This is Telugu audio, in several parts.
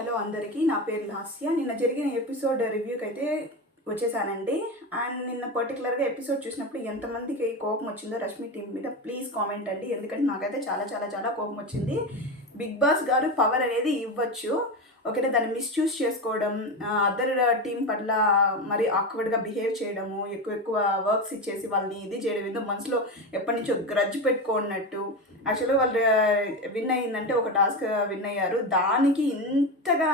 హలో అందరికీ, నా పేరు లాస్య. నిన్న జరిగిన ఎపిసోడ్ రివ్యూకి అయితే వచ్చేసానండి. అండ్ నిన్న పర్టికులర్గా ఎపిసోడ్ చూసినప్పుడు ఎంతమందికి కోపం వచ్చిందో రష్మి టీం మీద ప్లీజ్ కామెంట్ అండి. ఎందుకంటే నాకైతే చాలా చాలా చాలా కోపం వచ్చింది. బిగ్ బాస్ గారు పవర్ అనేది ఇవ్వచ్చు, ఓకేనా, దాన్ని మిస్యూజ్ చేసుకోవడం, అదర్ టీం పట్ల మరి ఆక్వర్డ్గా బిహేవ్ చేయడము, ఎక్కువ వర్క్స్ ఇచ్చేసి వాళ్ళని ఇది చేయడం, ఏదో మనసులో ఎప్పటి నుంచో గ్రడ్జ్ పెట్టుకున్నట్టు. యాక్చువల్గా వాళ్ళు విన్ అయ్యిందంటే ఒక టాస్క్ విన్ అయ్యారు, దానికి ఇంతగా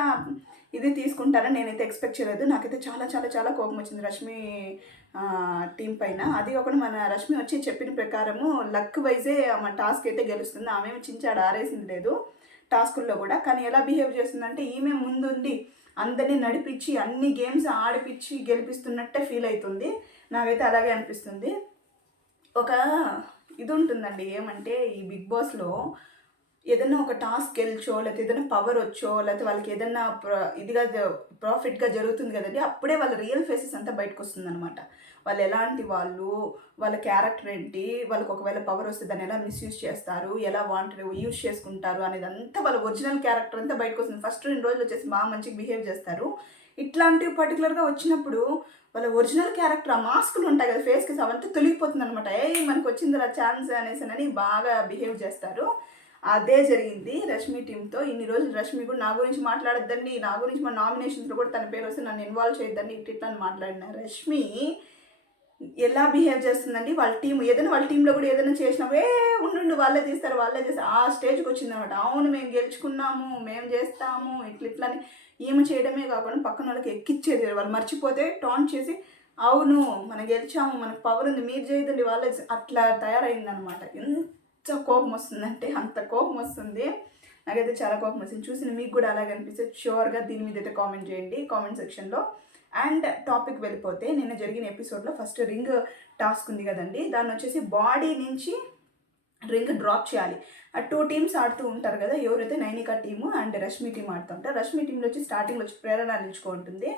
ఇది తీసుకుంటారని నేనైతే ఎక్స్పెక్ట్ చేయలేదు. నాకైతే చాలా చాలా చాలా కోపం వచ్చింది రష్మి టీం పైన. అది కాకుండా మన రష్మి వచ్చి చెప్పిన ప్రకారము లక్ వైజే మన టాస్క్ అయితే గెలుస్తుంది. ఆమె చించాడు ఆరేసింది లేదు టాస్కుల్లో కూడా. కానీ ఎలా బిహేవ్ చేస్తుందంటే ఈమె ముందుండి అందరినీ నడిపించి అన్ని గేమ్స్ ఆడిపించి గెలిపిస్తున్నట్టే ఫీల్ అవుతుంది. నాకైతే అలాగే అనిపిస్తుంది. ఒక ఇది ఉంటుందండి, ఏమంటే ఈ బిగ్ బాస్లో ఏదైనా ఒక టాస్క్ గెలిచో లేకపోతే ఏదైనా పవర్ వచ్చో లేకపోతే వాళ్ళకి ఏదైనా ఇదిగా ప్రాఫిట్గా జరుగుతుంది కదండి, అప్పుడే వాళ్ళ రియల్ ఫేసెస్ అంతా బయటకు వస్తుంది అనమాట. వాళ్ళు ఎలాంటి వాళ్ళు, వాళ్ళ క్యారెక్టర్ ఏంటి, వాళ్ళకి ఒకవేళ పవర్ వస్తే దాన్ని ఎలా మిస్యూజ్ చేస్తారు, ఎలా వాంటెడ్ యూజ్ చేసుకుంటారు అనేది అంతా వాళ్ళ ఒరిజినల్ క్యారెక్టర్ అంతా బయటకు వస్తుంది. ఫస్ట్ 2 రోజులు వచ్చేసి బాగా మంచిగా బిహేవ్ చేస్తారు. ఇట్లాంటివి పర్టికులర్గా వచ్చినప్పుడు వాళ్ళ ఒరిజినల్ క్యారెక్టర్, ఆ మాస్కులు ఉంటాయి కదా ఫేస్కి, అవంతా తొలగిపోతుంది అనమాట. మనకు వచ్చింది ఛాన్స్ అనేసి బాగా బిహేవ్ చేస్తారు. అదే జరిగింది రష్మి టీంతో. ఇన్ని రోజులు రష్మి కూడా నా గురించి మాట్లాడద్దండి, నా గురించి మా నామినేషన్స్లో కూడా తన పేరు వస్తే నన్ను ఇన్వాల్వ్ చేయొద్దండి ఇట్లా అని మాట్లాడిన రష్మి ఎలా బిహేవ్ చేస్తుందండి. వాళ్ళ టీం ఏదైనా వాళ్ళ టీంలో కూడా ఏదైనా చేసినప్పుడు ఉండు వాళ్ళే తీస్తారు ఆ స్టేజ్కి వచ్చిందనమాట. అవును మేము గెలుచుకున్నాము, మేము చేస్తాము ఇట్లని ఈమె చేయడమే కాకుండా పక్కన వాళ్ళకి ఎక్కిచ్చేది. వాళ్ళు మర్చిపోతే టాంట్ చేసి అవును మనం గెలిచాము, మనకు పవర్ ఉంది, మీరు చేయదండి వాళ్ళే, అట్లా తయారైందనమాట. ఎంత కోపం వస్తుందంటే అంత కోపం వస్తుంది. నాకైతే చాలా కోపం వస్తుంది. చూసిన మీకు కూడా అలాగే అనిపిస్తే షూర్గా దీని మీద అయితే కామెంట్ చేయండి కామెంట్ సెక్షన్లో. అండ్ టాపిక్ వెళ్ళిపోతే, నిన్న జరిగిన ఎపిసోడ్లో ఫస్ట్ రింగ్ టాస్క్ ఉంది కదండి, దాన్ని వచ్చేసి బాడీ నుంచి రింగ్ డ్రాప్ చేయాలి. ఆ 2 టీమ్స్ ఆడుతూ ఉంటారు కదా, ఎవరైతే Nainika team and Rashmi team ఆడుతుంటారు. రష్మి టీంలో వచ్చి స్టార్టింగ్లో వచ్చి ప్రేరణ నిలుచుకుంటుంది,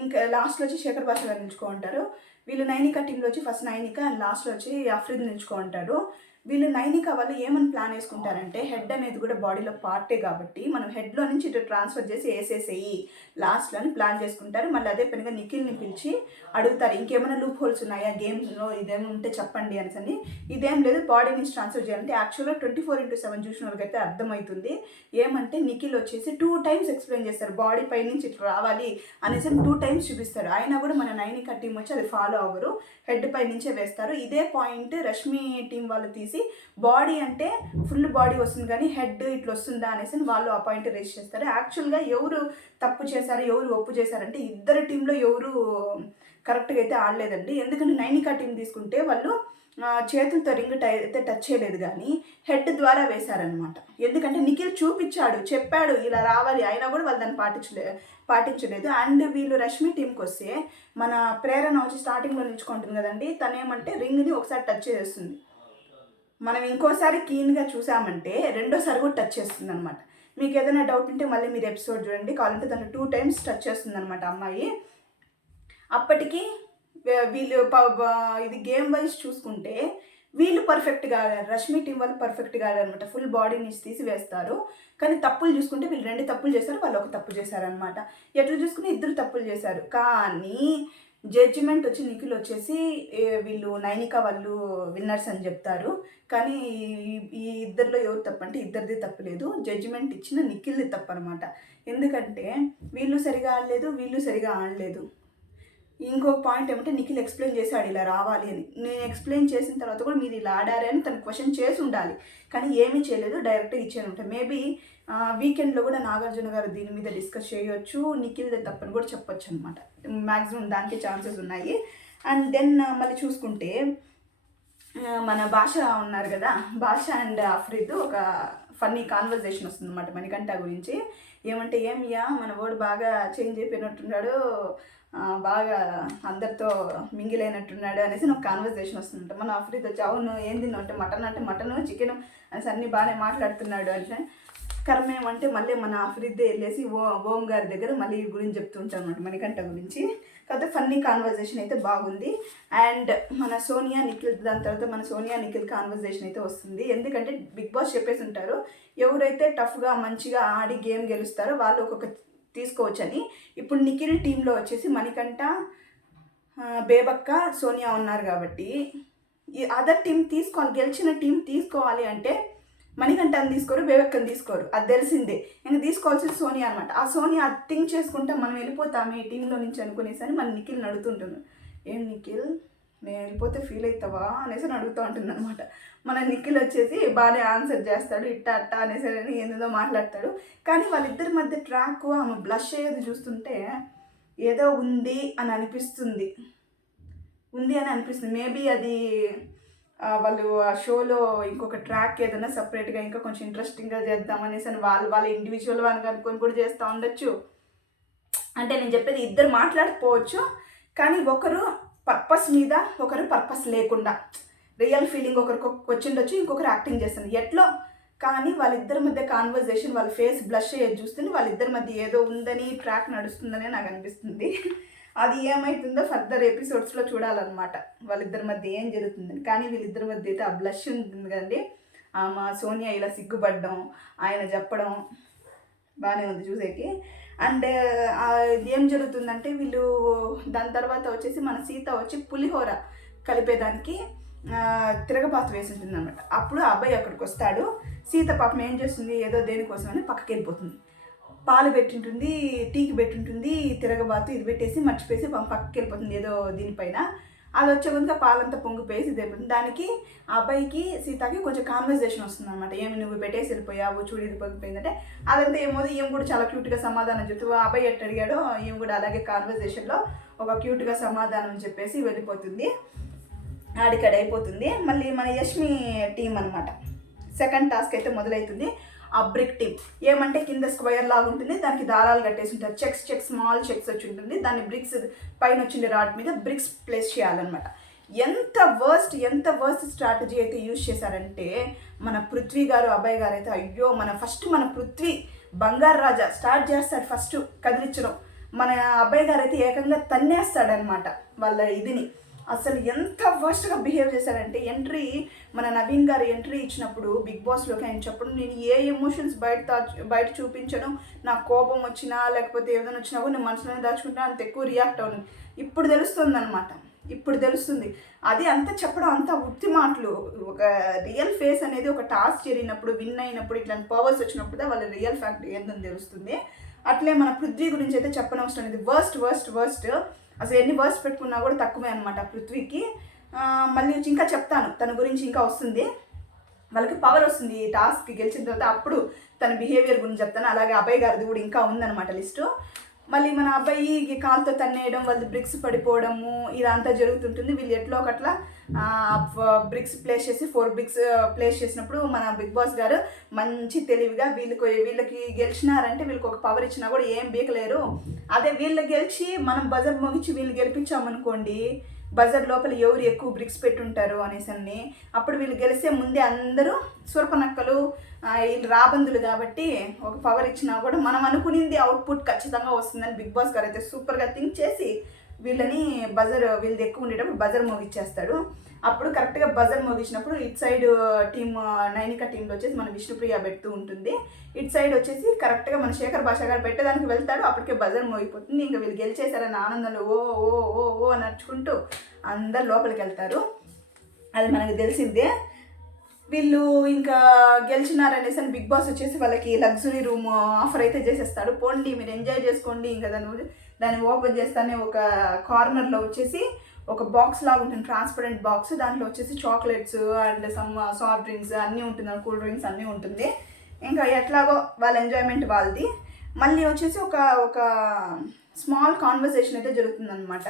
ఇంకా లాస్ట్లో వచ్చి శేఖర్ భాష గారు నిలుచుకుంటారు. వీళ్ళు నైనికా టీంలో వచ్చి ఫస్ట్ నైనికా అండ్ లాస్ట్లో వచ్చి అఫ్రీద్ నిలుచుకుంటారు. వీళ్ళు నైనికా వాళ్ళు ఏమని ప్లాన్ వేసుకుంటారంటే, హెడ్ అనేది కూడా బాడీలో పార్టే కాబట్టి మనం హెడ్లో నుంచి ఇటు ట్రాన్స్ఫర్ చేసి వేసేసేయి లాస్ట్లో అని ప్లాన్ చేసుకుంటారు. మళ్ళీ అదే పనిగా నిఖిల్ని పిలిచి అడుగుతారు, ఇంకేమైనా లూప్ హోల్స్ ఉన్నాయా గేమ్స్లో, ఇదేమైనా ఉంటే చెప్పండి అని. ఇదేం లేదు, బాడీ నుంచి ట్రాన్స్ఫర్ చేయాలంటే. యాక్చువల్గా 24/7 చూసిన వాళ్ళకైతే అర్థమవుతుంది. ఏమంటే నిఖిల్ వచ్చేసి 2 టైమ్స్ ఎక్స్ప్లెయిన్ చేస్తారు, బాడీ పై నుంచి ఇట్లా రావాలి అనేసి 2 టైమ్స్ చూపిస్తారు. అయినా కూడా మన నైనికా టీం వచ్చి అది ఫాలో అవ్వరు, హెడ్ పై నుంచే వేస్తారు. ఇదే పాయింట్ రష్మి టీం వాళ్ళు తీసి బాడీ అంటే ఫుల్ బాడీ వస్తుంది కానీ హెడ్ ఇట్లా వస్తుందా అనేసి వాళ్ళు ఆ పాయింట్ రేస్ చేస్తారు. యాక్చువల్గా ఎవరు తప్పు చేశారు, ఎవరు ఒప్పు చేశారంటే ఇద్దరు టీంలో ఎవరు కరెక్ట్గా అయితే ఆడలేదండి. ఎందుకంటే నైనికా టీం తీసుకుంటే వాళ్ళు చేతులతో రింగ్ అయితే టచ్ చేయలేదు కానీ హెడ్ ద్వారా వేశారనమాట. ఎందుకంటే నిఖిల్ చూపించాడు, చెప్పాడు ఇలా రావాలి, అయినా కూడా వాళ్ళు దాన్ని పాటించలేదు. అండ్ వీళ్ళు రష్మి టీంకి వస్తే మన ప్రేరణ వచ్చి స్టార్టింగ్లో నిల్చుకుంటుంది కదండి, తనేమంటే రింగ్ని ఒకసారి టచ్ చేస్తుంది, మనం ఇంకోసారి క్లీన్గా చూసామంటే రెండోసారి కూడా టచ్ చేస్తుంది అనమాట. మీకు ఏదైనా డౌట్ ఉంటే మళ్ళీ మీరు ఎపిసోడ్ చూడండి, కావాలంటే దాన్ని 2 టైమ్స్ టచ్ చేస్తుంది అనమాట అమ్మాయి. అప్పటికి వీళ్ళు ఇది గేమ్ వైజ్ చూసుకుంటే వీళ్ళు పర్ఫెక్ట్గా ఆడారు, రష్మి టీం వాళ్ళు పర్ఫెక్ట్గా ఆడారు అనమాట. ఫుల్ బాడీ నుంచి తీసి వేస్తారు. కానీ తప్పులు చూసుకుంటే వీళ్ళు 2 తప్పులు చేశారు, వాళ్ళు 1 తప్పు చేశారనమాట. ఎట్లా చూసుకుని 2 తప్పులు చేశారు. కానీ జడ్జిమెంట్ వచ్చి నిఖిల్ వచ్చేసి వీళ్ళు నైనికా వాళ్ళు విన్నర్స్ అని చెప్తారు. కానీ ఈ ఇద్దరిలో ఎవరు తప్పు అంటే ఇద్దరిది తప్పు లేదు, జడ్జిమెంట్ ఇచ్చిన నిఖిల్ది తప్పు అనమాట. ఎందుకంటే వీళ్ళు సరిగా ఆడలేదు, వీళ్ళు సరిగా ఆడలేదు. ఇంకొక పాయింట్ ఏమంటే నిఖిల్ ఎక్స్ప్లెయిన్ చేశాడు ఇలా రావాలి అని. నేను ఎక్స్ప్లెయిన్ చేసిన తర్వాత కూడా మీరు ఇలా ఆడారే అని తను క్వశ్చన్ చేసి ఉండాలి, కానీ ఏమీ చేయలేదు, డైరెక్ట్గా ఇచ్చాను ఉంటాయి. మేబీ వీకెండ్లో కూడా నాగార్జున గారు దీని మీద డిస్కస్ చేయొచ్చు, నిఖిల్దే తప్పని కూడా చెప్పొచ్చు అనమాట. మ్యాక్సిమం దానికి ఛాన్సెస్ ఉన్నాయి. అండ్ దెన్ మళ్ళీ చూసుకుంటే మన భాష ఉన్నారు కదా, భాష అండ్ అఫ్రీద్ ఒక ఫన్నీ కాన్వర్జేషన్ వస్తుంది అనమాట మణికంఠ గురించి. ఏమంటే ఏమియా మన వాడు బాగా చేంజ్ అయిపోయినట్టున్నాడు, బాగా అందరితో మింగిల్ అయినట్టున్నాడు అనేసి నాకు కాన్వర్జేషన్ వస్తుంట. మన అఫ్రీద్ వచ్చి అవును ఏం తిన్నావు అంటే మటన్ చికెన్ అనేసి అన్నీ బాగానే మాట్లాడుతున్నాడు అంటే కర్మ ఏమంటే మళ్ళీ మన ఆఫ్రిద్దే వెళ్ళేసి ఓం గారి దగ్గర మళ్ళీ ఈ గురించి చెప్తుంటాం అనమాట, మణికంఠ గురించి. కాకపోతే ఫన్నీ కాన్వర్జేషన్ అయితే బాగుంది. అండ్ మన సోనియా నిఖిల్, దాని తర్వాత మన సోనియా నిఖిల్ కాన్వర్జేషన్ అయితే వస్తుంది. ఎందుకంటే బిగ్ బాస్ చెప్పేసి ఉంటారు, ఎవరైతే టఫ్గా మంచిగా ఆడి గేమ్ గెలుస్తారో వాళ్ళు ఒక్కొక్క తీసుకోవచ్చని. ఇప్పుడు నిఖిల్ టీంలో వచ్చేసి మణికంఠ, బేబక్క, సోనియా ఉన్నారు కాబట్టి ఈ అదర్ టీం తీసుకోవాలి, గెలిచిన టీం తీసుకోవాలి అంటే మణికంఠని తీసుకోరు, బేబక్కని తీసుకోరు, అది తెలిసిందే. ఇంక తీసుకోవాల్సింది సోనియా అనమాట. ఆ సోనియా అది థింక్ చేసుకుంటే మనం వెళ్ళిపోతాము ఈ టీంలో నుంచి అనుకునేసరి మన నిఖిల్ని అడుగుతుంటున్నాను, ఏం నిఖిల్ నేను వెళ్ళిపోతే ఫీల్ అవుతావా అనేసి అడుగుతూ ఉంటుంది అనమాట. మన నిఖిల్ వచ్చేసి బాగానే ఆన్సర్ చేస్తాడు, ఇట్టా అట్టా అనేసరి ఏదో మాట్లాడతాడు. కానీ వాళ్ళిద్దరి మధ్య ట్రాక్ ఆమె బ్లష్ అయ్యేది చూస్తుంటే ఏదో ఉంది అని అనిపిస్తుంది, మేబీ అది వాళ్ళు ఆ షోలో ఇంకొక ట్రాక్ ఏదైనా సపరేట్గా ఇంకా కొంచెం ఇంట్రెస్టింగ్గా చేద్దామనేసి అని వాళ్ళ ఇండివిజువల్ వాళ్ళని అనుకొని కూడా చేస్తూ ఉండొచ్చు. అంటే నేను చెప్పేది ఇద్దరు మాట్లాడకపోవచ్చు, కానీ ఒకరు పర్పస్ మీద, ఒకరు పర్పస్ లేకుండా, రియల్ ఫీలింగ్ ఒకరికి వచ్చిండొచ్చు, ఇంకొకరు యాక్టింగ్ చేస్తుంది ఎట్లో. కానీ వాళ్ళిద్దరి మధ్య కాన్వర్జేషన్, వాళ్ళ ఫేస్ బ్లష్ అయ్యేది చూస్తుంది, వాళ్ళిద్దరి మధ్య ఏదో ఉందని, ట్రాక్ నడుస్తుందని నాకు అనిపిస్తుంది. అది ఏమవుతుందో ఫర్దర్ ఎపిసోడ్స్లో చూడాలన్నమాట, వాళ్ళిద్దరి మధ్య ఏం జరుగుతుందని. కానీ వీళ్ళిద్దరి మధ్య అయితే ఆ బ్లష్ ఉంటుంది కదండి, మా సోనియా ఇలా సిగ్గుపడడం, ఆయన చెప్పడం బాగానే ఉంది చూసేకి. అండ్ ఏం జరుగుతుందంటే వీళ్ళు దాని తర్వాత వచ్చేసి మన సీత వచ్చి పులిహోర కలిపేదానికి తిరగబాతు వేసి ఉంటుంది అనమాట. అప్పుడు ఆ అబ్బాయి అక్కడికి వస్తాడు, సీత పాపం ఏం చేస్తుంది, ఏదో దేనికోసమని పక్కకి వెళ్ళిపోతుంది. పాలు పెట్టింటుంది, టీకి పెట్టింటుంది, తిరగబాతు ఇది పెట్టేసి మర్చిపోసి పక్కకి వెళ్ళిపోతుంది ఏదో దీనిపైన. అది వచ్చే ముందుగా పాలంతా పొంగిపోయేసి ఇది అయిపోతుంది. దానికి ఆ అబ్బాయికి సీతకి కొంచెం కాన్వర్జేషన్ వస్తుంది అనమాట, ఏమి నువ్వు పెట్టేసి వెళ్ళిపోయావు చూడు ఇది పొంగిపోయిందంటే. అదంతా ఏమో ఏం కూడా చాలా క్యూట్గా సమాధానం చెప్తూ ఆ అబ్బాయి ఎట్టు అడిగాడో ఏం కూడా అలాగే కాన్వర్జేషన్లో ఒక క్యూట్గా సమాధానం చెప్పేసి వెళ్ళిపోతుంది, ఆడికాడ అయిపోతుంది. మళ్ళీ మన యష్మి టీం అనమాట, సెకండ్ టాస్క్ అయితే మొదలవుతుంది. ఆ బ్రిక్ టీమ్ ఏమంటే కింద స్క్వేర్ లాగా ఉంటుంది, దానికి దారాలు కట్టేసి ఉంటారు, చెక్స్ స్మాల్ చెక్స్ వచ్చి ఉంటుంది, దాన్ని బ్రిక్స్ పైన వచ్చిండే రాడ్ మీద బ్రిక్స్ ప్లేస్ చేయాలన్నమాట. ఎంత వర్స్ట్ స్ట్రాటజీ అయితే యూజ్ చేశారంటే మన పృథ్వీ గారు, అబ్బాయి గారు అయితే అయ్యో మన పృథ్వీ బంగారు రాజా స్టార్ట్ చేస్తాడు ఫస్ట్ కదిలించడం, మన అబ్బాయి గారు అయితే ఏకంగా తన్నేస్తాడనమాట వాళ్ళ ఇదిని. అసలు ఎంత వర్స్ట్గా బిహేవ్ చేశారంటే, ఎంట్రీ మన నవీన్ గారు ఎంట్రీ ఇచ్చినప్పుడు బిగ్ బాస్లోకి ఆయన చెప్పడం, నేను ఏ ఎమోషన్స్ బయట చూపించను, నాకు కోపం వచ్చినా లేకపోతే ఏదైనా వచ్చినా కూడా నేను మనసులోనే దాచుకుంటా, అంత ఎక్కువ రియాక్ట్ అవును. ఇప్పుడు తెలుస్తుంది అనమాట, అది అంతా చెప్పడం అంతా ఉత్తి మాటలు. ఒక రియల్ ఫేస్ అనేది ఒక టాస్క్ జరిగినప్పుడు, విన్ అయినప్పుడు, ఇట్లాంటి పవర్స్ వచ్చినప్పుడు వాళ్ళ రియల్ ఫ్యాక్ట్ ఏందని తెలుస్తుంది. అట్లే మన పృథ్వీ గురించి అయితే చెప్పనవసరం లేదు, వర్స్ట్ అసలు ఎన్ని వర్డ్స్ పెట్టుకున్నా కూడా తక్కువే అనమాట పృథ్వీకి. మళ్ళీ ఇంకా చెప్తాను తన గురించి, ఇంకా వస్తుంది, వాళ్ళకి పవర్ వస్తుంది ఈ టాస్క్ గెలిచిన తర్వాత, అప్పుడు తన బిహేవియర్ గురించి చెప్తాను. అలాగే అబ్బాయి గారిది కూడా ఇంకా ఉందన్నమాట లిస్టు. మళ్ళీ మన అబ్బాయి కాలుతో తన్నేయడం, వాళ్ళు బ్రిక్స్ పడిపోవడము ఇదంతా జరుగుతుంటుంది. వీళ్ళు ఎట్లో ఒకట్లా బ్రిక్స్ ప్లేస్ చేసి 4 బ్రిక్స్ ప్లేస్ చేసినప్పుడు మన బిగ్ బాస్ గారు మంచి తెలివిగా వీళ్ళకి గెలిచినారంటే వీళ్ళకి ఒక పవర్ ఇచ్చినా కూడా ఏం బీకలేరు. అదే వీళ్ళు గెలిచి మనం బజర్ మోగించి వీళ్ళు గెలిపించామనుకోండి, బజర్ లోపల ఎవరు ఎక్కువ బ్రిక్స్ పెట్టుంటారు అనేసి అప్పుడు వీళ్ళు గెలిస్తే ముందే అందరూ సూర్పనక్కలు వీళ్ళు రాబందులు కాబట్టి ఒక పవర్ ఇచ్చినా కూడా మనం అనుకునింది అవుట్పుట్ ఖచ్చితంగా వస్తుందని బిగ్ బాస్ గారు అయితే సూపర్గా థింక్ చేసి వీళ్ళని వీళ్ళది ఎక్కువ ఉండేటప్పుడు బజర్ మోగిచ్చేస్తాడు. అప్పుడు కరెక్ట్గా బజర్ మోగించినప్పుడు ఇటు సైడ్ టీమ్ నైనిక టీంలో వచ్చేసి మన విష్ణుప్రియ పెడుతూ ఉంటుంది, ఇటు సైడ్ వచ్చేసి కరెక్ట్గా మన శేఖర్ భాష గారు పెట్టేదానికి వెళ్తాడు, అప్పటికే బజర్ మోగిపోతుంది. ఇంకా వీళ్ళు గెలిచేశారని ఆనందంలో ఓ ఓ ఓ ఓ నడుచుకుంటూ అందరు లోపలికి వెళ్తారు, అది మనకు తెలిసిందే. వీళ్ళు ఇంకా గెలిచినారనేసి అని బిగ్ బాస్ వచ్చేసి వాళ్ళకి లగ్జరీ రూమ్ ఆఫర్ అయితే చేసేస్తాడు, పోండి మీరు ఎంజాయ్ చేసుకోండి. ఇంకా దాన్ని ఓపెన్ చేస్తానే ఒక కార్నర్లో వచ్చేసి ఒక బాక్స్ లాగా ఉంటుంది, ట్రాన్స్పరెంట్ బాక్స్, దాంట్లో వచ్చేసి chocolates and some soft drinks అన్నీ ఉంటుంది, కూల్ డ్రింక్స్ అన్నీ ఉంటుంది. ఇంకా ఎట్లాగో వాళ్ళ ఎంజాయ్మెంట్ వాళ్ళది. మళ్ళీ వచ్చేసి ఒక స్మాల్ కాన్వర్సేషన్ అయితే జరుగుతుందన్నమాట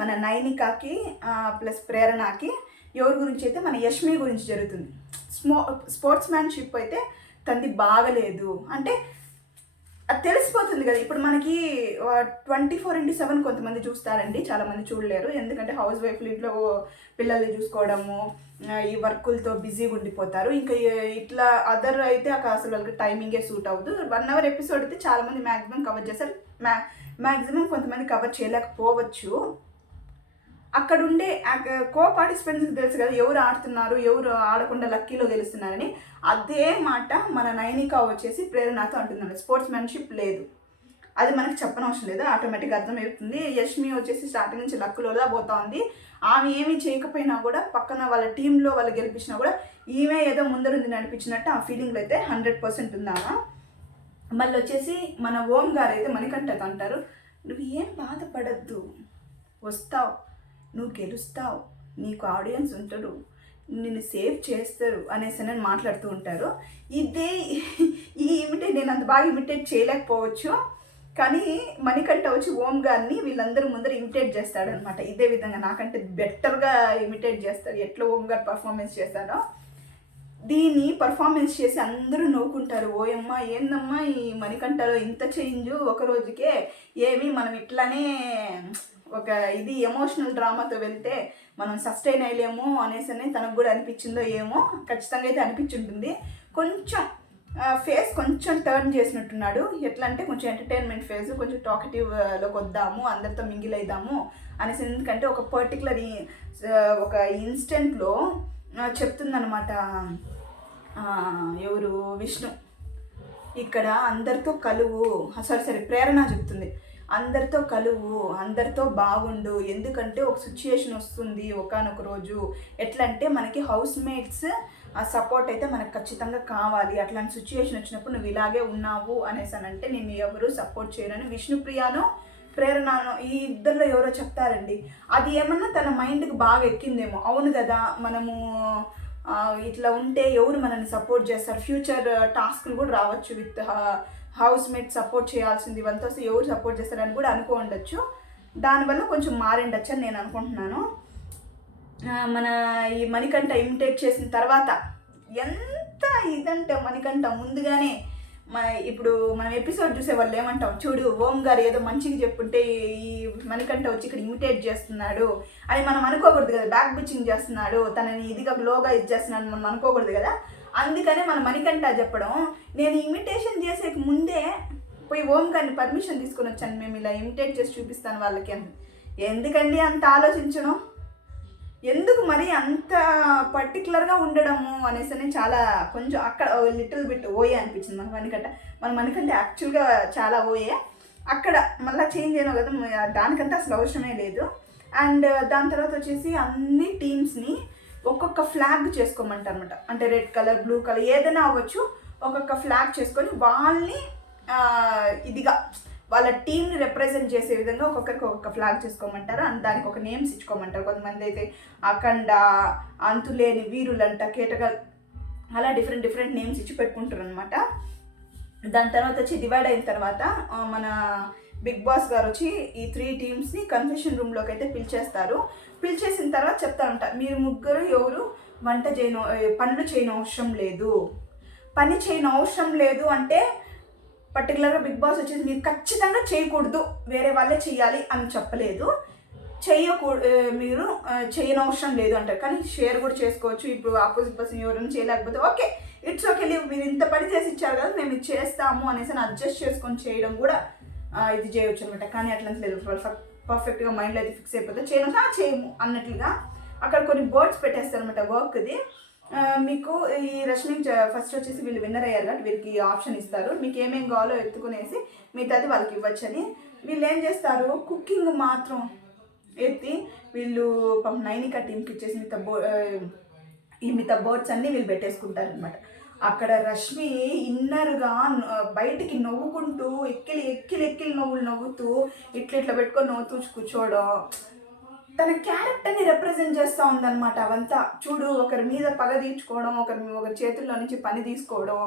మన నైనికాకి ప్లస్ ప్రేరణకి. ఎవరి గురించి అయితే మన యష్మి గురించి జరుగుతుంది. స్పోర్ట్స్ మ్యాన్షిప్ అయితే తనది బాగలేదు అంటే అది తెలిసిపోతుంది కదా. ఇప్పుడు మనకి 24/7 కొంతమంది చూస్తారండి, చాలామంది చూడలేరు. ఎందుకంటే హౌస్ వైఫ్లు ఇంట్లో పిల్లల్ని చూసుకోవడము, ఈ వర్కులతో బిజీగా ఉండిపోతారు. ఇంకా ఇట్లా అదర్ అయితే అసలు వాళ్ళకి టైమింగే సూట్ అవ్వదు. 1 hour ఎపిసోడ్ అయితే చాలామంది మ్యాక్సిమం కవర్ చేస్తారు. మ్యాక్సిమం కొంతమంది కవర్ చేయలేకపోవచ్చు. అక్కడ ఉండే కో పార్టిసిపెంట్స్కి తెలుసు కదా ఎవరు ఆడుతున్నారు, ఎవరు ఆడకుండా లక్కీలో గెలుస్తున్నారని. అదే మాట మన నైనిక వచ్చేసి ప్రేరణతో అంటుందండి. స్పోర్ట్స్ మ్యాన్షిప్ లేదు, అది మనకి చెప్పనవసరం లేదు, ఆటోమేటిక్గా అర్థమవుతుంది. యష్మి వచ్చేసి స్టార్టింగ్ నుంచి లక్కులోలా పోతా ఉంది. ఆమె ఏమీ చేయకపోయినా కూడా పక్కన వాళ్ళ టీంలో వాళ్ళు గెలిపించినా కూడా ఈమె ఏదో ముందరుంది నడిపించినట్టు ఆ ఫీలింగ్లో అయితే 100% ఉందామా. మళ్ళీ వచ్చేసి మన ఓం గారు అయితే మణికంఠతో అంటారు, నువ్వు ఏం బాధపడద్దు, వస్తావు, నువ్వు గెలుస్తావు, నీకు ఆడియన్స్ ఉంటారు, నిన్ను సేవ్ చేస్తారు అనేసి అని మాట్లాడుతూ ఉంటారు. ఇదే ఈ ఇమిటేట్ నేను అంత బాగా ఇమిటేట్ చేయలేకపోవచ్చు, కానీ మణికంఠ వచ్చి ఓం గారిని వీళ్ళందరూ ముందర ఇమిటేట్ చేస్తాడనమాట. ఇదే విధంగా నాకంటే బెటర్గా ఇమిటేట్ చేస్తాడు. ఎట్లా ఓం గారు పర్ఫార్మెన్స్ చేస్తాడో దీన్ని పర్ఫార్మెన్స్ చేసి అందరూ నవ్వుకుంటారు. ఓయమ్మ ఏందమ్మా ఈ మణికంఠలో ఇంత చేంజ్ ఒక రోజుకే, ఏమి మనం ఇట్లానే ఒక ఇది ఎమోషనల్ డ్రామాతో వెళ్తే మనం సస్టైన్ అయ్యలేము అనేసి తనకు కూడా అనిపించిందో ఏమో. ఖచ్చితంగా అయితే అనిపించుంటుంది. కొంచెం ఫేస్ కొంచెం టర్న్ చేసినట్టున్నాడు. ఎట్లా అంటే కొంచెం ఎంటర్టైన్మెంట్ ఫేజ్, కొంచెం టాకటివ్లోకి వద్దాము, అందరితో మింగిల్ అవుదాము అనేసి. ఎందుకంటే ఒక పర్టికులర్ ఒక ఇన్స్టెంట్లో చెప్తుందనమాట ఎవరు విష్ణు, ఇక్కడ అందరితో కలువు, సారీ ప్రేరణ చెప్తుంది, అందరితో కలువు, అందరితో బాగుండు. ఎందుకంటే ఒక సిచ్యుయేషన్ వస్తుంది ఒకానొక రోజు, ఎట్లా అంటే మనకి హౌస్ మేట్స్ ఆ సపోర్ట్ అయితే మనకు ఖచ్చితంగా కావాలి. అట్లాంటి సిచ్యుయేషన్ వచ్చినప్పుడు నువ్వు ఇలాగే ఉన్నావు అనేసి అంటే నిన్ను ఎవరు సపోర్ట్ చేయరని విష్ణుప్రియను ప్రేరణను ఈ ఇద్దరిలో ఎవరో చెప్తారండి. అది ఏమన్నా తన మైండ్కి బాగా ఎక్కిందేమో. అవును కదా, మనము ఇట్లా ఉంటే ఎవరు మనల్ని సపోర్ట్ చేస్తారు, ఫ్యూచర్ టాస్క్లు కూడా రావచ్చు విత్ హౌస్ మేట్ సపోర్ట్ చేయాల్సింది, ఇవంతా ఎవరు సపోర్ట్ చేస్తారని కూడా అనుకో ఉండొచ్చు. దానివల్ల కొంచెం మారిండొచ్చు అని నేను అనుకుంటున్నాను. మన ఈ మణికంఠ ఇమిటేట్ చేసిన తర్వాత ఎంత ఇదంటే మణికంఠ ముందుగానే ఇప్పుడు మనం ఎపిసోడ్ చూసే వాళ్ళు ఏమంటాం, చూడు ఓం గారు ఏదో మంచిగా చెప్పుంటే ఈ మణికంఠ వచ్చి ఇక్కడ ఇమిటేట్ చేస్తున్నాడు అని మనం అనుకోకూడదు కదా. బ్యాక్ బిచ్చింగ్ చేస్తున్నాడు, తనని ఇదిగా లోగా ఇది చేస్తున్నాడు మనం అనుకోకూడదు కదా. అందుకనే మన మణికంఠ చెప్పడం, నేను ఇమిటేషన్ చేసే ముందే పోయి ఓం గారిని పర్మిషన్ తీసుకొని వచ్చాను, మేము ఇలా ఇమిటేట్ చేసి చూపిస్తాను వాళ్ళకి అని. ఎందుకండి అంత ఆలోచించడం, ఎందుకు మరి అంత పర్టికులర్గా ఉండడము అనేసి చాలా కొంచెం అక్కడ లిటిల్ బిట్ ఓయే అనిపించింది మన మణికంఠ యాక్చువల్గా చాలా ఓయే. అక్కడ మళ్ళీ చేంజ్ అయినా కదా, దానికంతా అసలు అవసరమే లేదు. అండ్ దాని తర్వాత వచ్చేసి అన్ని టీమ్స్ని ఒక్కొక్క ఫ్లాగ్ చేసుకోమంటారు అనమాట. అంటే రెడ్ కలర్, బ్లూ కలర్ ఏదైనా అవ్వచ్చు, ఒక్కొక్క ఫ్లాగ్ చేసుకొని వాళ్ళని ఇదిగా వాళ్ళ టీంని రిప్రజెంట్ చేసే విధంగా ఒక్కొక్కరికి ఒక్కొక్క ఫ్లాగ్ చేసుకోమంటారు. అండ్ దానికి ఒక నేమ్స్ ఇచ్చుకోమంటారు. కొంతమంది అయితే అఖండ, అంతులేని వీరులంట, కేటగల్, అలా డిఫరెంట్ నేమ్స్ ఇచ్చి పెట్టుకుంటారు అనమాట. దాని తర్వాత వచ్చి డివైడ్ అయిన తర్వాత మన బిగ్ బాస్ గారు వచ్చి ఈ 3 టీమ్స్ని కన్ఫెషన్ రూమ్లోకి అయితే పిలిచేస్తారు. పిలిచేసిన తర్వాత చెప్తారంట, మీరు ముగ్గురు ఎవరు పనులు చేయని అవసరం లేదు. పని చేయని అవసరం లేదు అంటే పర్టికులర్గా బిగ్ బాస్ వచ్చేసి మీరు ఖచ్చితంగా చేయకూడదు, వేరే వాళ్ళే చేయాలి అని చెప్పలేదు. మీరు చేయని అవసరం లేదు అంటారు. కానీ షేర్ కూడా చేసుకోవచ్చు. ఇప్పుడు ఆపోజిట్ పర్సన్ ఎవరైనా చేయలేకపోతే ఓకే, ఇట్స్ ఓకే, మీరు ఇంత పని చేసి ఇచ్చారు కదా, మేము ఇది చేస్తాము అనేసి అడ్జస్ట్ చేసుకొని చేయడం కూడా ఇది చేయవచ్చు అనమాట. కానీ అట్లా లేదు, పర్ఫెక్ట్గా మైండ్లో అయితే ఫిక్స్ అయిపోతే చేయము అన్నట్లుగా అక్కడ కొన్ని బోర్డ్స్ పెట్టేస్తారు అనమాట వర్క్ది. మీకు ఈ రష్మి ఫస్ట్ వచ్చేసి వీళ్ళు విన్నర్ అయ్యారు కాబట్టి వీళ్ళకి ఆప్షన్ ఇస్తారు, మీకు ఏమేమి కావాలో ఎత్తుకునేసి మిగతాది వాళ్ళకి ఇవ్వచ్చని. వీళ్ళు ఏం చేస్తారు, కుకింగ్ మాత్రం ఎత్తి వీళ్ళు నైనిక టీంకి ఇచ్చేసి మిగతా బోర్డ్స్ అన్నీ వీళ్ళు పెట్టేసుకుంటారు అనమాట. అక్కడ రష్మి ఇన్నర్గా బయటికి నవ్వుకుంటూ ఎక్కిలి నవ్వుతూ ఇట్లా పెట్టుకొని నవ్వుతూ కూర్చోవడం, తన క్యారెక్టర్ని రిప్రజెంట్ చేస్తూ ఉందన్నమాట. అవంతా చూడు, ఒకరి మీద పగ తీర్చుకోవడం, ఒకరి చేతుల్లో నుంచి పని తీసుకోవడం,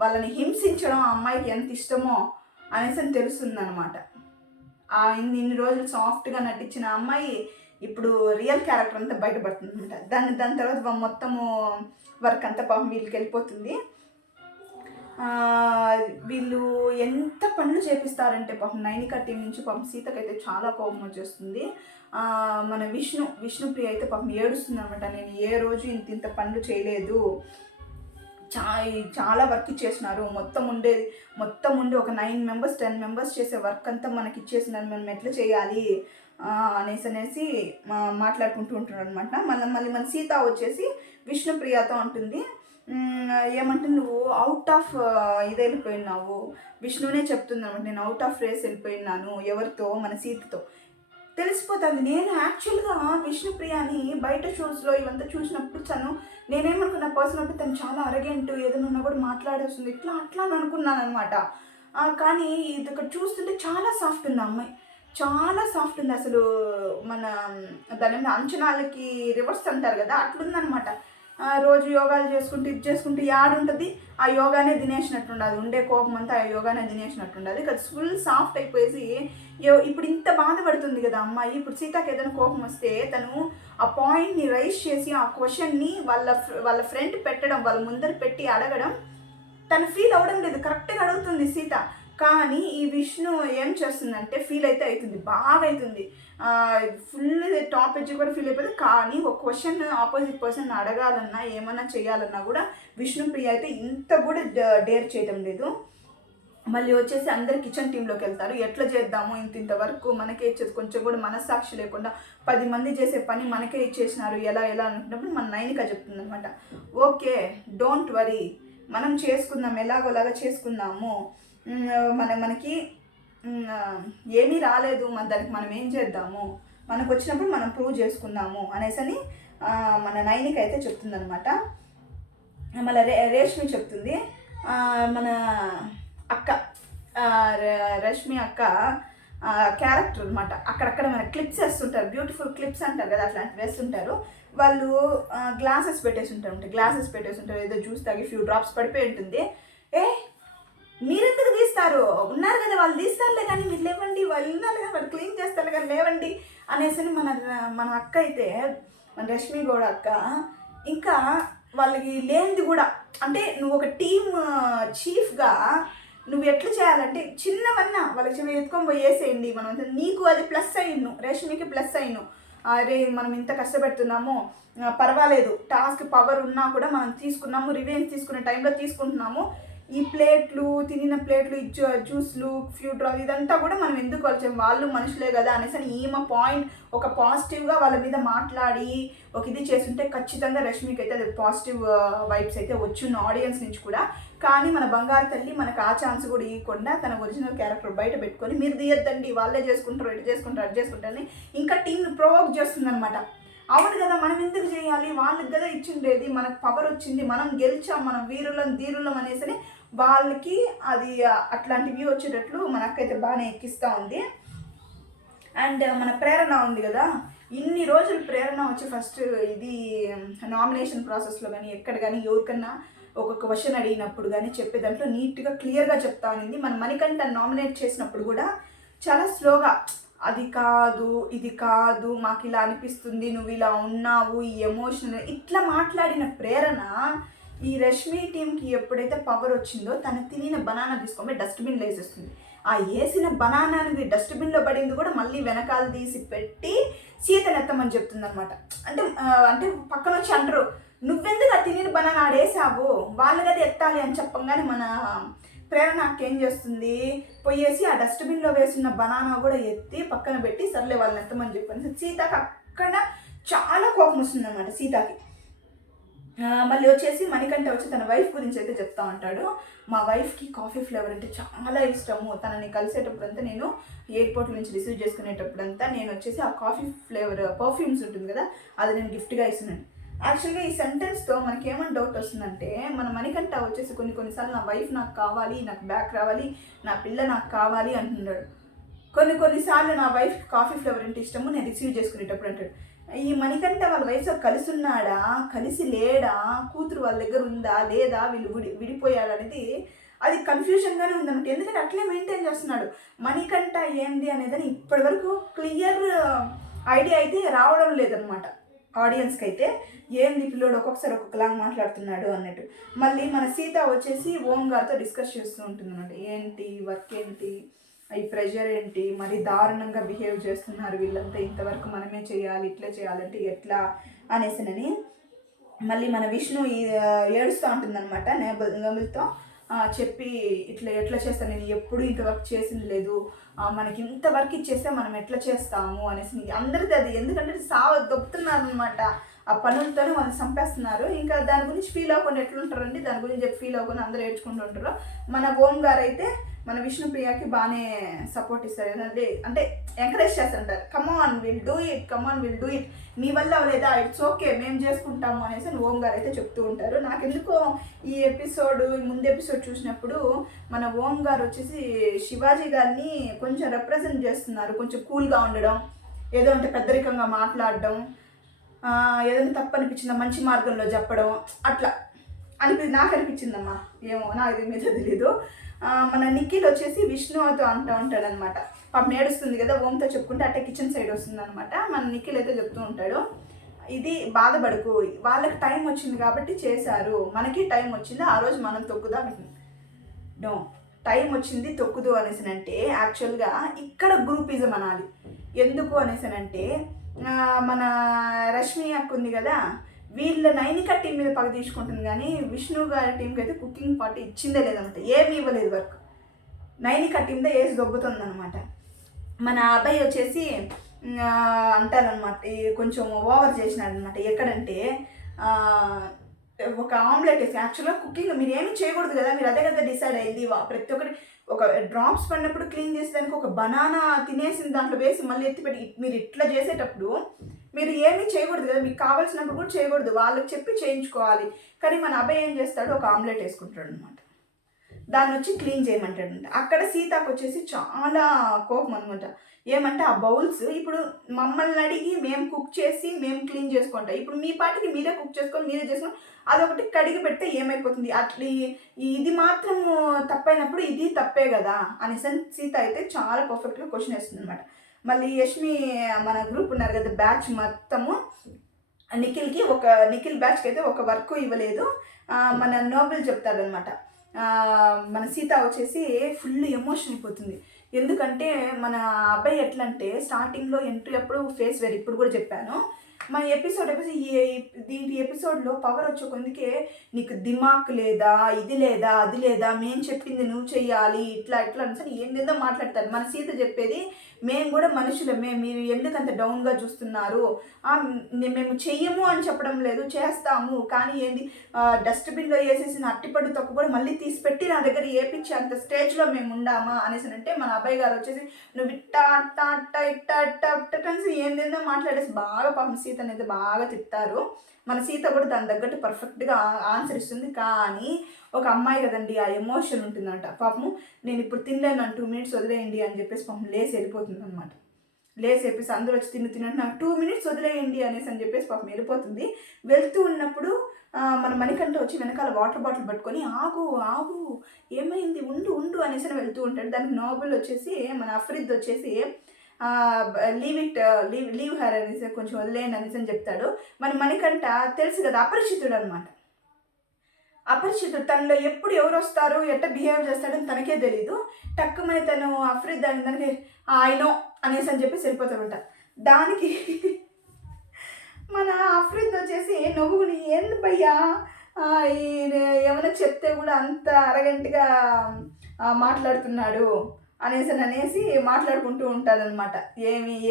వాళ్ళని హింసించడం ఆ అమ్మాయికి ఎంత ఇష్టమో అనేసి తెలుస్తుంది అనమాట. ఇన్ని రోజులు సాఫ్ట్గా నటించిన అమ్మాయి ఇప్పుడు రియల్ క్యారెక్టర్ అంతా బయటపడుతుంది అనమాట. దాని తర్వాత మొత్తము వర్క్ అంతా పాపం వీళ్ళకి వెళ్ళిపోతుంది. వీళ్ళు ఎంత పనులు చేపిస్తారంటే పాపం నైనిక టీం నుంచి పాపం సీతకైతే చాలా కోపం వచ్చేస్తుంది. మన విష్ణుప్రియ అయితే పాపం ఏడుస్తుంది అనమాట. నేను ఏ రోజు ఇంత పనులు చేయలేదు, చాలా వర్క్ ఇచ్చేసినారు, మొత్తం ఉండి ఒక 9 మెంబర్స్ 10 మెంబర్స్ చేసే వర్క్ అంతా మనకి ఇచ్చేసినారు, మనం ఎట్లా చేయాలి అనేసి మాట్లాడుకుంటూ ఉంటారు అనమాట. మళ్ళీ మన సీత వచ్చేసి విష్ణుప్రియతో ఉంటుంది, ఏమంటే నువ్వు అవుట్ ఆఫ్ ఇది వెళ్ళిపోయినావు. విష్ణునే చెప్తుంది అనమాట, నేను అవుట్ ఆఫ్ రేస్ వెళ్ళిపోయినాను. ఎవరితో? మన సీతతో. తెలిసిపోతుంది. నేను యాక్చువల్గా విష్ణుప్రియని బయట షోస్లో ఇవంతా చూసినప్పుడు నేనేమనుకున్నా పర్సనల్ తను చాలా అరగెంట్, ఏదైనా కూడా మాట్లాడేస్తుంది అట్లా అని అనుకున్నాను అనమాట. కానీ ఇది ఇక్కడ చూస్తుంటే చాలా సాఫ్ట్ ఉంది అమ్మాయి, చాలా సాఫ్ట్ ఉంది అసలు. మన దాని మీద అంచనాలకి రివర్స్ అంటారు కదా, అట్లుందనమాట. రోజు యోగాలు చేసుకుంటూ యాడుంటుంది ఆ యోగానే తినేసినట్టుండదు, ఉండే కోపం అంతా ఆ యోగానే తినేసినట్టుండదు. ఇక ఫుల్ సాఫ్ట్ అయిపోయేసి ఇప్పుడు ఇంత బాధపడుతుంది కదా అమ్మాయి. ఇప్పుడు సీతకి ఏదైనా కోపం వస్తే తను ఆ పాయింట్ని రైజ్ చేసి ఆ క్వశ్చన్ని వాళ్ళ ఫ్రెండ్ పెట్టడం, వాళ్ళ ముందర పెట్టి అడగడం తను ఫీల్ అవ్వడం లేదు, కరెక్ట్గా అడుగుతుంది సీత. కానీ ఈ విష్ణు ఏం చేస్తుందంటే ఫీల్ అయితే అవుతుంది, బాగా అవుతుంది, ఫుల్ టాప్ ఎడ్జ్ కూడా ఫీల్ అయిపోతుంది. కానీ ఒక క్వశ్చన్ ఆపోజిట్ పర్సన్ అడగాలన్నా ఏమన్నా చేయాలన్నా కూడా విష్ణుప్రియ అయితే ఇంత కూడా డేర్ చేయడం లేదు. మళ్ళీ వచ్చేసి అందరు కిచెన్ టీంలోకి వెళ్తారు. ఎట్లా చేద్దాము, ఇంతవరకు మనకే ఇచ్చేది, కొంచెం కూడా మనస్సాక్షి లేకుండా 10 మంది చేసే పని మనకే ఇచ్చేసినారు, ఎలా అనుకున్నప్పుడు మన నైనిక చెప్తుంది అనమాట, ఓకే డోంట్ వరీ, మనం చేసుకుందాం, ఎలాగోలాగా చేసుకుందాము, మనకి ఏమీ రాలేదు, దానికి మనం ఏం చేద్దాము, మనకు వచ్చినప్పుడు మనం ప్రూవ్ చేసుకుందాము అనేసి మన నైనిక అయితే చెప్తుంది అనమాట. మళ్ళీ రేష్మి చెప్తుంది, మన అక్క రష్మి అక్క క్యారెక్టర్ అనమాట. అక్కడక్కడ మన క్లిప్స్ వేస్తుంటారు, బ్యూటిఫుల్ క్లిప్స్ అంటారు కదా, అట్లాంటివి వేస్తుంటారు. వాళ్ళు గ్లాసెస్ పెట్టేసి ఉంటారు, ఏదో జ్యూస్ తాగి ఫ్యూ డ్రాప్స్ పడిపోయి ఉంటుంది. మీరెందుకు తీస్తారు, ఉన్నారు కదా వాళ్ళు తీస్తారులే కానీ మీరు లేవండి, వాళ్ళు ఉన్నారు కదా వాళ్ళు క్లీన్ చేస్తారు కానీ లేవండి అనేసి మన అక్క అయితే, మన రష్మి గౌడ అక్క ఇంకా వాళ్ళకి లేనిది కూడా, అంటే నువ్వు ఒక టీమ్ చీఫ్గా నువ్వు ఎట్లా చేయాలంటే చిన్నవన్నా వాళ్ళకి చిన్న ఎత్తుకొని పోయి వేసేయండి, మనం నీకు అది ప్లస్ అయ్యిను, రేష్మికి ప్లస్ అయ్యిను. అరే మనం ఇంత కష్టపెడుతున్నాము, పర్వాలేదు, టాస్క్ పవర్ ఉన్నా కూడా మనం తీసుకున్నాము, రివెంజ్ తీసుకునే టైంలో తీసుకుంటున్నాము, ఈ ప్లేట్లు తినిన ప్లేట్లు జ్యూస్లు ఫ్యూ డ్రాప్ ఇదంతా కూడా మనం ఎందుకు వచ్చాము, వాళ్ళు మనుషులే కదా అనేసి ఈమె పాయింట్ ఒక పాజిటివ్గా వాళ్ళ మీద మాట్లాడి ఒక ఇది చేస్తుంటే ఖచ్చితంగా రష్మికి అయితే అది పాజిటివ్ వైబ్స్ అయితే వచ్చిన ఆడియన్స్ నుంచి కూడా. కానీ మన బంగారు తల్లి మనకు ఆ ఛాన్స్ కూడా ఇవ్వకుండా తన ఒరిజినల్ క్యారెక్టర్ బయట పెట్టుకొని మీరు తీయద్దండి, వాళ్ళే చేసుకుంటారు, ఇటు చేసుకుంటారు, అటు చేసుకుంటారని ఇంకా టీంని ప్రొవోక్ చేస్తుంది అనమాట. అవును కదా, మనం ఎందుకు చేయాలి, వాళ్ళకి కదా ఇచ్చిండేది, మనకు పవర్ వచ్చింది, మనం గెలిచాం, మనం ధీరులం అనేసి వాళ్ళకి అది అట్లాంటి వ్యూ వచ్చేటట్లు మనకైతే బాగానే ఎక్కిస్తూ ఉంది. అండ్ మన ప్రేరణ ఉంది కదా, ఇన్ని రోజులు ప్రేరణ వచ్చి ఫస్ట్ ఇది నామినేషన్ ప్రాసెస్లో కానీ ఎక్కడ కానీ ఎవరికన్నా ఒక క్వశ్చన్ అడిగినప్పుడు కానీ చెప్పే దాంట్లో నీట్గా క్లియర్గా చెప్తా ఉంది. మన మణికంఠ నామినేట్ చేసినప్పుడు కూడా చాలా స్లోగా అది కాదు ఇది కాదు మాకు ఇలా అనిపిస్తుంది, నువ్వు ఇలా ఉన్నావు, ఈ ఎమోషనల్ ఇట్లా మాట్లాడిన ప్రేరణ ఈ రష్మి టీంకి ఎప్పుడైతే పవర్ వచ్చిందో తను తినిన బనానా తీసుకొని డస్ట్బిన్లో వేసేస్తుంది. ఆ వేసిన బనానా అనేది డస్ట్బిన్లో పడింది కూడా మళ్ళీ వెనకాల తీసి పెట్టి సీతను ఎత్తమని చెప్తుంది అనమాట. అంటే పక్కన వచ్చి అంటారు, నువ్వెందుకు ఆ తినిన బనానా ఆడేసావు, వాళ్ళు కదా ఎత్తాలి అని చెప్పంగానే మన ప్రేరణ ఏం చేస్తుంది, పోయేసి ఆ డస్ట్బిన్లో వేసిన బనానా కూడా ఎత్తి పక్కన పెట్టి సర్లే వాళ్ళని ఎత్తమని చెప్పాను. సీతకి అక్కడ చాలా కోపం వస్తుంది అనమాట సీతకి. మళ్ళీ వచ్చేసి మణికంఠ వచ్చి తన వైఫ్ గురించి అయితే చెప్తా ఉంటాడు, మా వైఫ్కి కాఫీ ఫ్లేవర్ అంటే చాలా ఇష్టము, తనని కలిసేటప్పుడంతా నేను ఎయిర్పోర్ట్ నుంచి రిసీవ్ చేసుకునేటప్పుడంతా నేను వచ్చేసి ఆ కాఫీ ఫ్లేవర్ పర్ఫ్యూమ్స్ ఉంటుంది కదా అది నేను గిఫ్ట్గా ఇస్తున్నాను. యాక్చువల్గా ఈ సెంటెన్స్తో మనకి ఏమైనా డౌట్ వస్తుందంటే మన మణికంఠ వచ్చేసి కొన్నిసార్లు నా వైఫ్ నాకు కావాలి, నాకు బ్యాక్ రావాలి, నా పిల్ల నాకు కావాలి అంటున్నాడు. కొన్నిసార్లు నా వైఫ్ కాఫీ ఫ్లేవర్ అంటే ఇష్టము, నేను రిసీవ్ చేసుకునేటప్పుడు అంటాడు. ఈ మణికంఠ వాళ్ళ వైఫ్తో కలిసి ఉన్నాడా, కలిసి లేడా, కూతురు వాళ్ళ దగ్గర ఉందా లేదా, వీళ్ళు విడిపోయాడనేది అది కన్ఫ్యూజన్గానే ఉందన్నమాట. ఎందుకంటే అట్లే మెయింటైన్ చేస్తున్నాడు. మణికంఠ ఏంది అనేదని ఇప్పటి వరకు క్లియర్ ఐడియా అయితే రావడం లేదనమాట. ఆడియన్స్కి అయితే ఏంది పిల్లోడు ఒక్కొక్కసారి ఒక్కొక్కలాగా మాట్లాడుతున్నాడు అన్నట్టు. మళ్ళీ మన సీత వచ్చేసి ఓం గారితో డిస్కస్ చేస్తూ ఉంటుంది అన్నమాట. ఏంటి వర్క్ ఏంటి, ఈ ప్రెషర్ ఏంటి, మరి దారుణంగా బిహేవ్ చేస్తున్నారు వీళ్ళంతా, ఇంతవరకు మనమే చేయాలి, ఇట్లా చేయాలంటే ఎట్లా అనేసినని. మళ్ళీ మన విష్ణు ఏడుస్తూ ఉంటుందన్నమాట నేబుల్తో చెప్పి ఇట్లా ఎట్లా చేస్తాను, నేను ఎప్పుడు ఇంతవరకు చేసింది లేదు, మనకి ఇంతవరకు ఇచ్చేస్తే మనం ఎట్లా చేస్తాము అనేసి అందరిది అది. ఎందుకంటే దొబ్బుతున్నారు అనమాట, ఆ పనులతోనే వాళ్ళు చంపేస్తున్నారు. ఇంకా దాని గురించి ఫీల్ అవ్వకుండా ఎట్లుంటారండి, దాని గురించి ఫీల్ అవ్వకుండా అందరూ ఏడ్చుకుంటూ ఉంటారు. మన ఓం గారు అయితే మన విష్ణుప్రియకి బాగానే సపోర్ట్ ఇస్తారు, అంటే ఎంకరేజ్ చేస్తుంటారు. Come on will do it, come on will do it, నీ వల్ల అవ్వలేదా, ఇట్స్ ఓకే మేము చేసుకుంటాము అనేసి ఓం గారు అయితే చెప్తూ ఉంటారు. నాకెందుకో ఈ ముందు ఎపిసోడ్ చూసినప్పుడు మన ఓం గారు వచ్చేసి శివాజీ గారిని కొంచెం రిప్రజెంట్ చేస్తున్నారు. కొంచెం కూల్గా ఉండడం, ఏదో అంటే పెద్దరికంగా మాట్లాడడం, ఏదైనా తప్పు అనిపించిందా మంచి మార్గంలో చెప్పడం, అట్లా నాకు అనిపించిందమ్మా. ఏమో నాకు మీద తెలీదు. మన నిఖిల్ వచ్చేసి విష్ణుతో అంటూ ఉంటాడనమాట. పాపం ఏడుస్తుంది కదా, ఓంతో చెప్పుకుంటే అట్టే కిచెన్ సైడ్ వస్తుంది అనమాట. మన నిఖిల్ అయితే చెప్తూ ఉంటాడు, ఇది బాధపడకు, వాళ్ళకి టైం వచ్చింది కాబట్టి చేశారు, మనకి టైం వచ్చింది, ఆ రోజు మనం తొక్కుదాం. నో, టైం వచ్చింది తొక్కుదు అనేసినంటే యాక్చువల్గా ఇక్కడ గ్రూపిజం అనాలి. ఎందుకు అనేసినంటే మన రష్మి అక్క ఉంది కదా, వీళ్ళ నైనిక టీం మీద పగ తీసుకుంటుంది, కానీ విష్ణు గారి టీంకి అయితే కుకింగ్ పార్టీ ఇచ్చిందే లేదనమాట, ఏమి ఇవ్వలేదు వర్క్. నైనిక టీంతో వేసి దొబ్బుతుందనమాట. మన అబ్బాయి వచ్చేసి అంటారనమాట, కొంచెం ఓవర్ చేసినాడనమాట. ఎక్కడంటే ఒక ఆమ్లెట్ వేసి, యాక్చువల్గా కుకింగ్ మీరు ఏమి చేయకూడదు కదా, మీరు అదే కదా డిసైడ్ అయింది. ప్రతి ఒక్కటి ఒక డ్రాప్స్ పడినప్పుడు క్లీన్ చేసేదానికి ఒక బనానా తినేసిన దాంట్లో వేసి మళ్ళీ ఎత్తిపెట్టి మీరు ఇట్లా చేసేటప్పుడు మీరు ఏమీ చేయకూడదు కదా, మీకు కావాల్సినప్పుడు కూడా చేయకూడదు, వాళ్ళకి చెప్పి చేయించుకోవాలి. కానీ మన అబ్బాయి ఏం చేస్తాడు, ఒక ఆమ్లెట్ వేసుకుంటాడు అనమాట, దాన్ని వచ్చి క్లీన్ చేయమంటాడంట. అక్కడ సీతాకు వచ్చేసి చాలా కోపం అనమాట. ఏమంటే ఆ బౌల్స్ ఇప్పుడు మమ్మల్ని అడిగి మేము కుక్ చేసి మేము క్లీన్ చేసుకుంటాం, ఇప్పుడు మీ పాటికి మీరే కుక్ చేసుకొని మీరే చేసుకొని అదొకటి కడిగి పెడితే ఏమైపోతుంది, అట్లా ఇది మాత్రం తప్పైనప్పుడు ఇది తప్పే కదా అనేసి సీత అయితే చాలా పర్ఫెక్ట్గా క్వశ్చన్ వేస్తుంది అనమాట. మళ్ళీ యష్మి మన గ్రూప్ ఉన్నారు కదా, బ్యాచ్ మొత్తము నిఖిల్ బ్యాచ్కి అయితే ఒక వర్క్ ఇవ్వలేదు. మన నోబెల్ చెప్తాడనమాట. మన సీత వచ్చేసి ఫుల్ ఎమోషన్ అయిపోతుంది. ఎందుకంటే మన అబ్బాయి ఎట్లా అంటే స్టార్టింగ్లో ఎంట్రీ అప్పుడు ఫేస్ వేరు, ఇప్పుడు కూడా చెప్పాను. మన దీని ఎపిసోడ్లో పవర్ వచ్చే కొందుకే నీకు దిమాక్ లేదా, ఇది లేదా, అది లేదా, మేము చెప్పింది నువ్వు చెయ్యాలి, ఇట్లా ఇట్లా అని ఏందేందో మాట్లాడతారు. మన సీత చెప్పేది మేము కూడా మనుషులమే, మీరు ఎందుకంత డౌన్గా చూస్తున్నారు, మేము చెయ్యము అని చెప్పడం లేదు, చేస్తాము, కానీ ఏంది డస్ట్బిన్లో వేసేసిన అట్టిపండు తొక్క కూడా మళ్ళీ తీసిపెట్టి నా దగ్గర ఏపించి అంత స్టేజ్లో మేము ఉండామా అనేసి అంటే మన అబ్బాయి గారు వచ్చేసి నువ్వు ఇట్టా అట్టా అట్టా ఇట్టా అట్టా అట్టని ఏందేందో మాట్లాడేసి బాగా పాపం సీత అనేది బాగా తిట్టారు. మన సీత కూడా దాని తగ్గట్టు పర్ఫెక్ట్గా ఆన్సర్ ఇస్తుంది. కానీ ఒక అమ్మాయి కదండి, ఆ ఎమోషన్ ఉంటుందంట. పాపము నేను ఇప్పుడు తినలేను, నన్ను 2 minutes వదిలేయండి అని చెప్పేసి పాపం లేసి వెళ్ళిపోతుంది అనమాట. లేసి చెప్పేసి అందరూ వచ్చి తిన్నట్టు నాకు 2 minutes వదిలేయండి అనేసి అని చెప్పేసి పాపం వెళ్ళిపోతుంది. వెళ్తూ ఉన్నప్పుడు మన మణికంఠ వచ్చి వెనకాల వాటర్ బాటిల్ పట్టుకొని ఆగు ఆగు ఏమైంది ఉండు ఉండు అనేసి వెళ్తూ ఉంటాడు. దానికి నోబెల్ వచ్చేసి మన అఫ్రిద్ వచ్చేసి లీవ్ హర్ అనేసి కొంచెం వదిలేయండి అనేసి అని చెప్తాడు. మన మణికంఠ తెలుసు కదా అపరిచితుడు అనమాట. అపరిచితుడు, తనలో ఎప్పుడు ఎవరు వస్తారు ఎట్లా బిహేవ్ చేస్తాడని తనకే తెలీదు. టక్కుమని తను అఫ్రిద్ దానికి ఆయనో అనేసి అని చెప్పి వెళ్ళిపోతాడంట. దానికి మన అఫ్రిద్ వచ్చేసి నవ్వుకుని ఏంది భయ్యా ఏమైనా చెప్తే కూడా అంత అరగంటగా మాట్లాడుతున్నాడు అనేసి మాట్లాడుకుంటూ ఉంటారనమాట.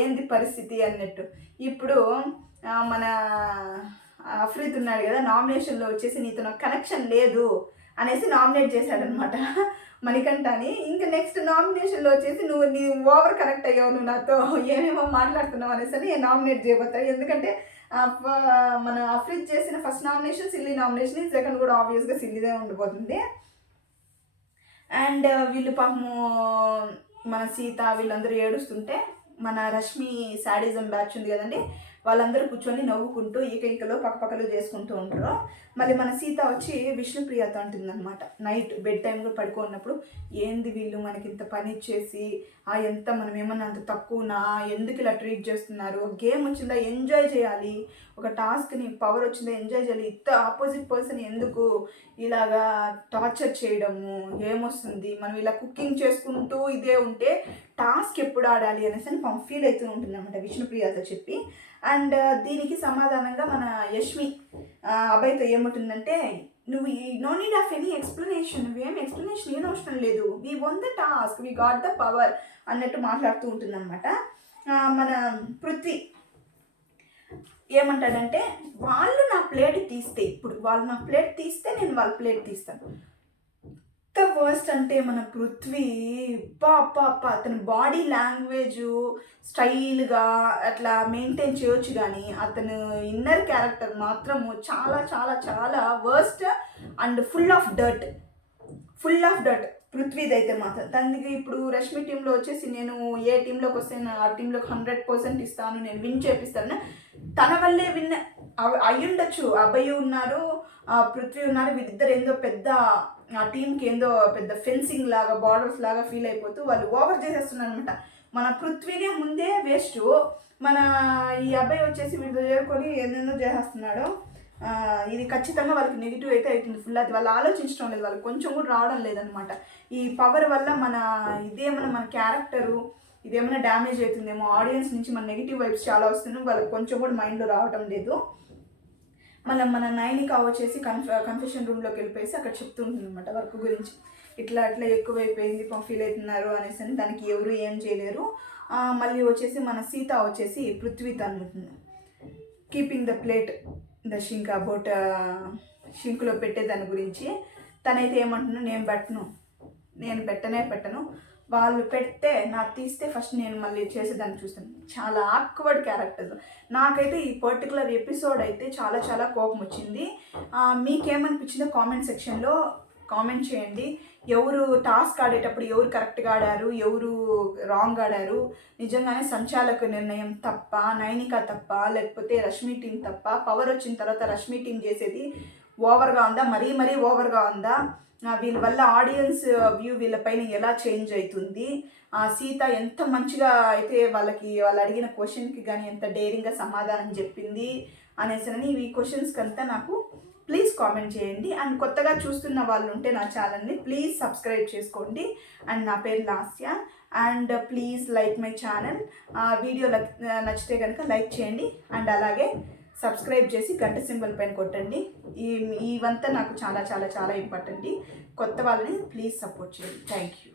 ఏంది పరిస్థితి అన్నట్టు. ఇప్పుడు మన అఫ్రిద్ ఉన్నాడు కదా, నామినేషన్లో వచ్చేసి నీతో నాకు కనెక్షన్ లేదు అనేసి నామినేట్ చేశాడనమాట మణికంఠని. ఇంకా నెక్స్ట్ నామినేషన్లో వచ్చేసి నీ ఓవర్ కనెక్ట్ అయ్యావు, నువ్వు నాతో ఏమేమో మాట్లాడుతున్నావు అనేసి నామినేట్ చేయబోతాడు. ఎందుకంటే మన అఫ్రిద్ చేసిన first nomination silly nomination, second కూడా ఆబ్వియస్గా సిల్లీదే ఉండిపోతుంది. అండ్ వీళ్ళు పాపము మన సీత వీళ్ళందరూ ఏడుస్తుంటే మన రష్మి శాడిజం బ్యాచ్ ఉంది కదండి, వాళ్ళందరూ కూర్చొని నవ్వుకుంటూ ఈకలు పక్కపక్కలు చేసుకుంటూ ఉంటారు. మళ్ళీ మన సీత వచ్చి విష్ణుప్రియతో అంటుందన్నమాట, నైట్ బెడ్ టైంలో పడుకున్నప్పుడు, ఏంది వీళ్ళు మనకి ఇంత పని ఇచ్చేసి ఎంత మనం ఏమన్నా అంత తక్కువనా, ఎందుకు ఇలా ట్రీట్ చేస్తున్నారు, గేమ్ వచ్చిందా ఎంజాయ్ చేయాలి, ఒక టాస్క్ని పవర్ వచ్చిందా ఎంజాయ్ చేయాలి, ఇంత ఆపోజిట్ పర్సన్ ఎందుకు ఇలాగా టార్చర్ చేయడము, ఏమొస్తుంది, మనం ఇలా కుకింగ్ చేసుకుంటూ ఇదే ఉంటే టాస్క్ ఎప్పుడు ఆడాలి అనేసి అని ఫీల్ అవుతూ ఉంటుంది అనమాట విష్ణుప్రియతో చెప్పి. అండ్ దీనికి సమాధానంగా మన యష్మి అబ్బాయితో ఏముంటుందంటే, నువ్వు no need of any explanation, నువ్వేం ఎక్స్ప్లెనేషన్ ఏం అవసరం లేదు, we won the task, we got the power అన్నట్టు మాట్లాడుతూ ఉంటుందన్నమాట. మన పృథ్వీ ఏమంటాడంటే, వాళ్ళు నా ప్లేట్ తీస్తే, ఇప్పుడు వాళ్ళు నా ప్లేట్ తీస్తే నేను వాళ్ళ ప్లేట్ తీస్తాను. ఎంత వర్స్ట్ అంటే మన పృథ్వీ, పాప అతని బాడీ లాంగ్వేజ్ స్టైల్గా అట్లా మెయింటైన్ చేయొచ్చు, కానీ అతను ఇన్నర్ క్యారెక్టర్ మాత్రము చాలా చాలా చాలా worst and full of dirt పృథ్వీది అయితే మాత్రం. తనకి ఇప్పుడు రష్మి టీంలో వచ్చేసి నేను ఏ టీంలోకి వస్తే ఆ టీంలోకి 100% ఇస్తాను, నేను విన్ చేపిస్తాను, తన వల్లే విన్ అయ్యుండొచ్చు. అబ్బాయి ఉన్నారు, పృథ్వీ ఉన్నారు, వీళ్ళిద్దరు ఏందో పెద్ద ఆ టీంకి ఏందో పెద్ద ఫెన్సింగ్ లాగా బార్డర్స్ లాగా ఫీల్ అయిపోతూ వాళ్ళు ఓవర్ చేసేస్తున్నారు అనమాట. మన పృథ్వీనే ముందే వేస్ట్, మన ఈ అబ్బాయి వచ్చేసి వీళ్ళతో చేరుకొని ఎన్నెన్నో చేసేస్తున్నాడు. ఇది ఖచ్చితంగా వాళ్ళకి నెగిటివ్ అయితే అవుతుంది ఫుల్. అది వాళ్ళు ఆలోచించడం లేదు, వాళ్ళకి కొంచెం కూడా రావడం లేదనమాట. ఈ పవర్ వల్ల ఇదేమన్నా మన క్యారెక్టరు ఇదేమైనా డ్యామేజ్ అవుతుందేమో, ఆడియన్స్ నుంచి మన నెగిటివ్ వైబ్స్ చాలా వస్తున్నాయి, వాళ్ళకి కొంచెం కూడా మైండ్లో రావడం లేదు. మళ్ళీ మన నైనిక వచ్చేసి కన్ఫెషన్ రూమ్లోకి వెళ్ళిపోయేసి అక్కడ చెప్తూ ఉంటుంది అనమాట వర్క్ గురించి, ఇట్లా ఎక్కువైపోయింది ఫీల్ అవుతున్నారు అనేసి అని. దానికి ఎవరు ఏం చేయలేరు. మళ్ళీ వచ్చేసి మన సీత వచ్చేసి పృథ్వీతో అనుకుంటుంది, keeping the plate the sink about షింక్లో పెట్టే దాని గురించి. తనైతే ఏమంటున్నా, నేను పెట్టను, వాళ్ళు పెడితే నాకు తీస్తే ఫస్ట్ నేను మళ్ళీ చేసేదాన్ని చూస్తాను. చాలా ఆక్వర్డ్ క్యారెక్టర్. నాకైతే ఈ పర్టికులర్ ఎపిసోడ్ అయితే చాలా చాలా కోపం వచ్చింది. మీకేమనిపించిందో కామెంట్ సెక్షన్లో కామెంట్ చేయండి. ఎవరు టాస్క్ ఆడేటప్పుడు ఎవరు కరెక్ట్గా ఆడారు, ఎవరు రాంగ్ ఆడారు, నిజంగానే సంచాలక నిర్ణయం తప్ప, నైనిక తప్ప, లేకపోతే రష్మి టీం తప్ప, పవర్ వచ్చిన తర్వాత రష్మి టీం చేసేది ఓవర్గా ఉందా, మరీ ఓవర్గా ఉందా, వీళ్ళ వల్ల ఆడియన్స్ వ్యూ వీళ్ళపైన ఎలా చేంజ్ అవుతుంది, సీత ఎంత మంచిగా అయితే వాళ్ళు అడిగిన క్వశ్చన్కి కానీ ఎంత డేరింగ్గా సమాధానం చెప్పింది అనేసి ఈ క్వశ్చన్స్కి అంతా నాకు ప్లీజ్ కామెంట్ చేయండి. అండ్ కొత్తగా చూస్తున్న వాళ్ళు ఉంటే నా ఛానల్ని ప్లీజ్ సబ్స్క్రైబ్ చేసుకోండి. అండ్ నా పేరు Lasya. And please like my channel. Video నచ్చితే కనుక లైక్ చేయండి. అండ్ అలాగే సబ్స్క్రైబ్ చేసి గంట సింబల్ పైన కొట్టండి. ఇవంతా నాకు చాలా చాలా చాలా ఇంపార్టెంట్. కొత్త వాళ్ళని ప్లీజ్ సపోర్ట్ చేయండి. Thank you.